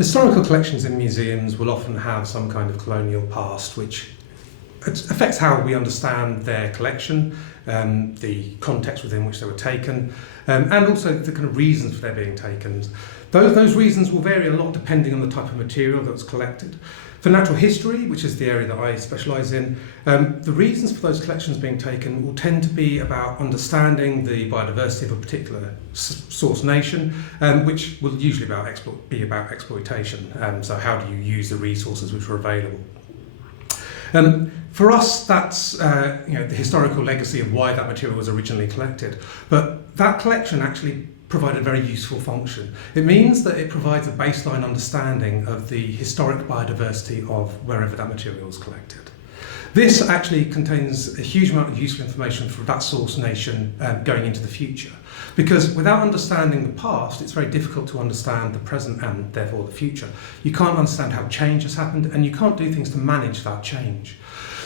Historical collections in museums will often have some kind of colonial past which affects how we understand their collection, the context within which they were taken, and also the kind of reasons for their being taken. Those reasons will vary a lot depending on the type of material that was collected. For natural history, which is the area that I specialise in, the reasons for those collections being taken will tend to be about understanding the biodiversity of a particular source nation, which will usually be about exploitation. So how do you use the resources which are available? For us, that's the historical legacy of why that material was originally collected. But that collection actually provided a very useful function. It means that it provides a baseline understanding of the historic biodiversity of wherever that material was collected. This actually contains a huge amount of useful information for that source nation going into the future. Because without understanding the past, it's very difficult to understand the present and therefore the future. You can't understand how change has happened, and you can't do things to manage that change.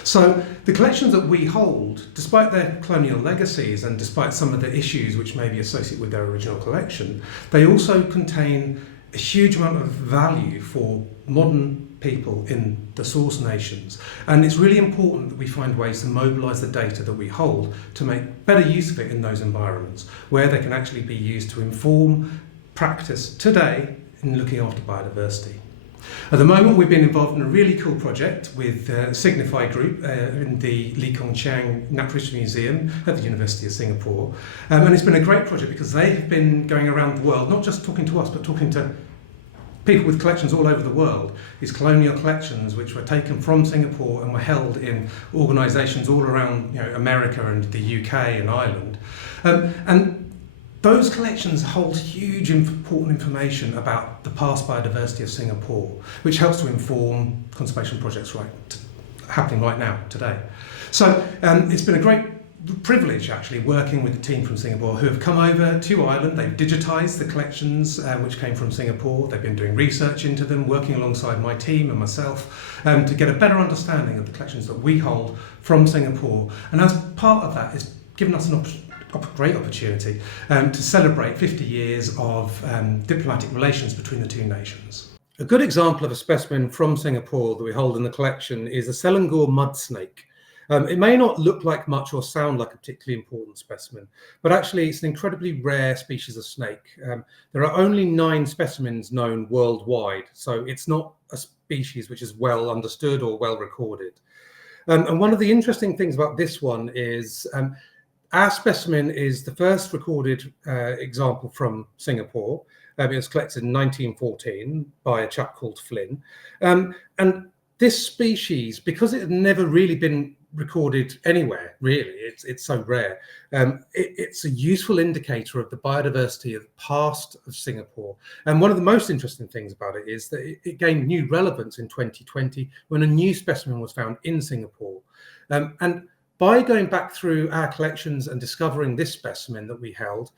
So the collections that we hold, despite their colonial legacies and despite some of the issues which may be associated with their original collection, they also contain a huge amount of value for modern people in the source nations. And it's really important that we find ways to mobilise the data that we hold to make better use of it in those environments, where they can actually be used to inform practice today in looking after biodiversity. At the moment, we've been involved in a really cool project with Signify Group in the Lee Kong Chiang Natural History Museum at the University of Singapore. And it's been a great project because they have been going around the world, not just talking to us, but talking to people with collections all over the world. These colonial collections which were taken from Singapore and were held in organisations all around America and the UK and Ireland. And those collections hold huge important information about the past biodiversity of Singapore, which helps to inform conservation projects happening right now, today. So it's been a great privilege actually working with the team from Singapore who have come over to Ireland. They've digitised the collections which came from Singapore. They've been doing research into them, working alongside my team and myself to get a better understanding of the collections that we hold from Singapore. And as part of that, it's given us a great opportunity to celebrate 50 years of diplomatic relations between the two nations. A good example of a specimen from Singapore that we hold in the collection is the Selangor Mud Snake. It may not look like much or sound like a particularly important specimen, but actually it's an incredibly rare species of snake. There are only 9 specimens known worldwide, so it's not a species which is well understood or well recorded. And one of the interesting things about this one is our specimen is the first recorded example from Singapore. It was collected in 1914 by a chap called Flynn. And this species, because it had never really been recorded anywhere, really, it's so rare, it's a useful indicator of the biodiversity of the past of Singapore. And one of the most interesting things about it is that it gained new relevance in 2020 when a new specimen was found in Singapore. And by going back through our collections and discovering this specimen that we held,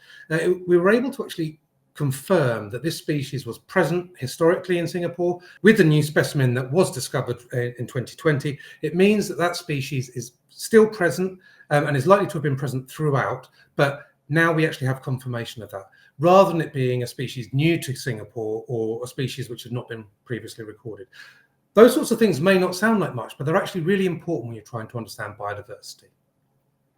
we were able to actually confirm that this species was present historically in Singapore. With the new specimen that was discovered in 2020, it means that that species is still present and is likely to have been present throughout, but now we actually have confirmation of that, rather than it being a species new to Singapore or a species which had not been previously recorded. Those sorts of things may not sound like much, but they're actually really important when you're trying to understand biodiversity.